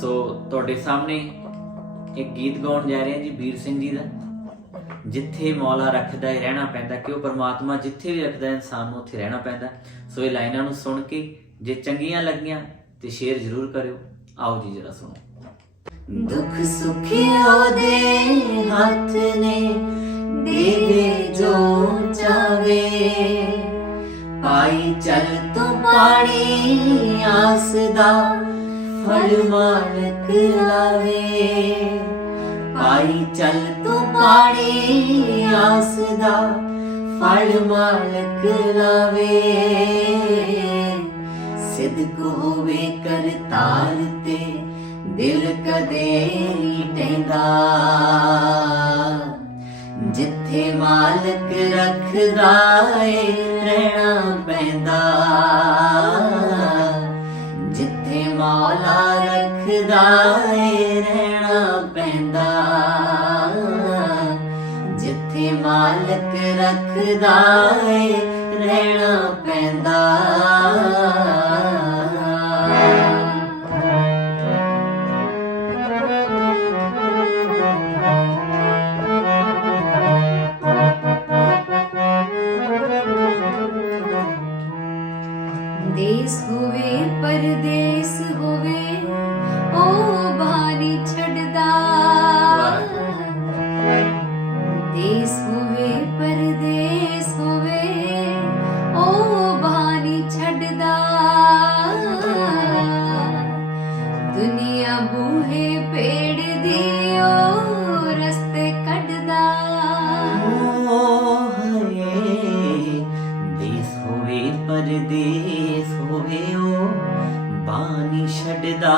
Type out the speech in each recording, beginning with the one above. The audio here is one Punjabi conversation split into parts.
ਸੋ ਤੁਹਾਡੇ ਸਾਹਮਣੇ ਇੱਕ ਗੀਤ ਗਾਉਣ ਜਾ ਰਹੇ ਹਾਂ ਜੀ ਵੀਰ ਸਿੰਘ ਜੀ ਦਾ। ਜਿੱਥੇ ਮੌਲਾ ਰੱਖਦਾ ਹੈ ਰਹਿਣਾ ਪੈਂਦਾ, ਕਿਉਂ ਪਰਮਾਤਮਾ ਜਿੱਥੇ ਵੀ ਰੱਖਦਾ ਇਨਸਾਨ ਨੂੰ ਉੱਥੇ ਰਹਿਣਾ ਪੈਂਦਾ। ਸੋ ਇਹ ਲਾਈਨਾਂ ਨੂੰ ਸੁਣ ਕੇ ਜੇ ਚੰਗੀਆਂ ਲੱਗੀਆਂ ਤੇ ਸ਼ੇਅਰ ਜ਼ਰੂਰ ਕਰਿਓ। ਆਓ ਜੀ ਜਰਾ ਸੁਣੋ। ਦੁੱਖ ਸੁੱਖ ਉਹਦੇ ਹੱਥ ਨੇ, ਦੇਵੇ ਜੋ ਚਾਵੇ ਪਾਈ ਚਲ ਤੂੰ ਪਾਣੀ ਆਸ ਦਾ ਫਲ ਮਾਲਕ ਲਾਵੇ। ਪਾਈ ਚੱਲ ਤੂੰ ਪਾਣੀ ਆਸ ਦਾ ਫਲ ਮਾਲਕ ਲਾਵੇ। ਸਿਦਕ ਹੋਵੇ ਕਰਤਾਰ ਤੇ, ਦਿਲ ਕਦੇ ਨੀ ਜਿੱਥੇ ਮਾਲਕ ਰੱਖਦਾ ਏ, ਰਹਿਣਾ ਪੈਂਦਾ। ਜਿੱਥੇ ਮੌਲਾ ਰੱਖਦਾ ਏ ਰਹਿਣਾ ਪੈਂਦਾ। ਜਿੱਥੇ ਮਾਲਕ ਰੱਖਦਾ ਏ ਰਹਿਣਾ ਪੈਂਦਾ। ਦੇਸ ਹੋਵੇ ਪਰਦੇਸ ਹੋਵੇ ਪਰਦੇਸ ਹੋਵੇ ਉਹ ਬਾਣੀ ਛੱਡਦਾ।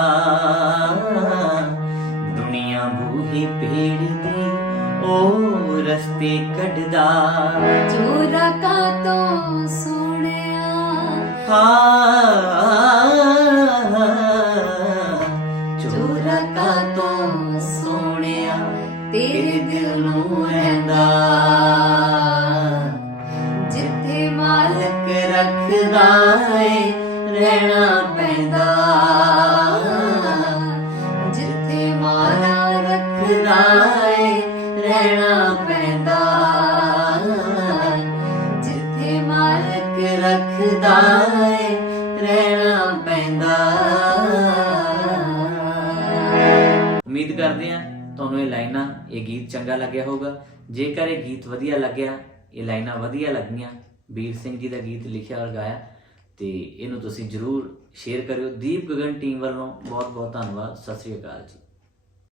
ਦੁਨੀਆ ਬੂਹੇ ਪੇੜ ਦੇ ਉਹ ਰਸਤੇ ਕੱਢਦਾ। ਚੋਰਾ ਕਾ ਤੋਂ ਸੋਹਣਿਆ ਚੋਰਾ ਕਾ ਤੋਂ ਸੋਹਣਿਆ ਤੇਰੇ ਦਿਲ ਨੂੰ ਰਹਿੰਦਾ ਰੱਖਦਾ ਏ, ਰਹਿਣਾ ਪੈਂਦਾ। ਜਿੱਥੇ ਮਾਲਾ ਰੱਖਦਾ ਏ, ਰਹਿਣਾ ਪੈਂਦਾ। ਜਿੱਥੇ ਮਾਲਕ ਰੱਖਦਾ ਏ, ਰਹਿਣਾ ਪੈਂਦਾ। ਉਮੀਦ ਕਰਦੇ ਆ ਤੁਹਾਨੂੰ ਇਹ ਲਾਈਨਾਂ, ਇਹ ਗੀਤ ਚੰਗਾ ਲੱਗਿਆ ਹੋਗਾ ਜੇਕਰ ਇਹ ਗੀਤ ਵਧੀਆ ਲੱਗਿਆ, ਇਹ ਲਾਈਨਾਂ ਵਧੀਆ ਲੱਗੀਆਂ ਵੀਰ ਸਿੰਘ ਜੀ ਦਾ ਗੀਤ ਲਿਖਿਆ ਔਰ ਗਾਇਆ। ਤੇ ਇਹਨੂੰ ਤੁਸੀਂ ਜਰੂਰ ਸ਼ੇਅਰ ਕਰਿਓ। ਦੀਪ ਗਗਨ ਟੀਮ ਵੱਲੋਂ ਬਹੁਤ ਬਹੁਤ ਧੰਨਵਾਦ। ਸਤਿ ਸ੍ਰੀ ਅਕਾਲ ਜੀ।